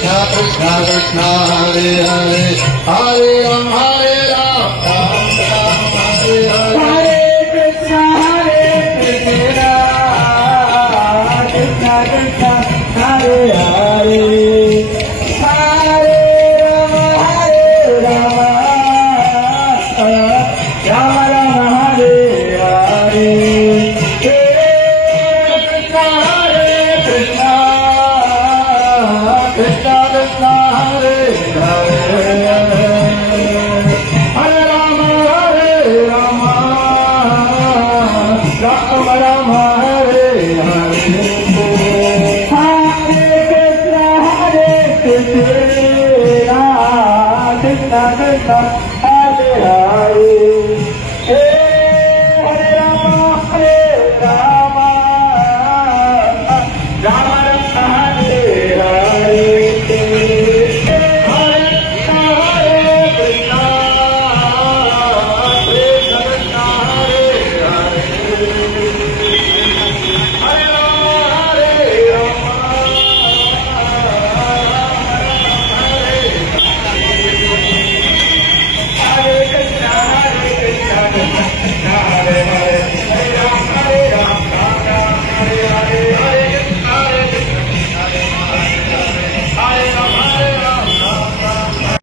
Krishna Krishna Hare Hare Hare Ram Hare Ram Ram Ram Hare Hare Hare Krishna Krishna Krishna Hare Hare Hare Ram Ram Ram Hare Hare Krishna Krishna Hare Hare Hare Rama Rama Rama Hare Hare Hare Krishna Krishna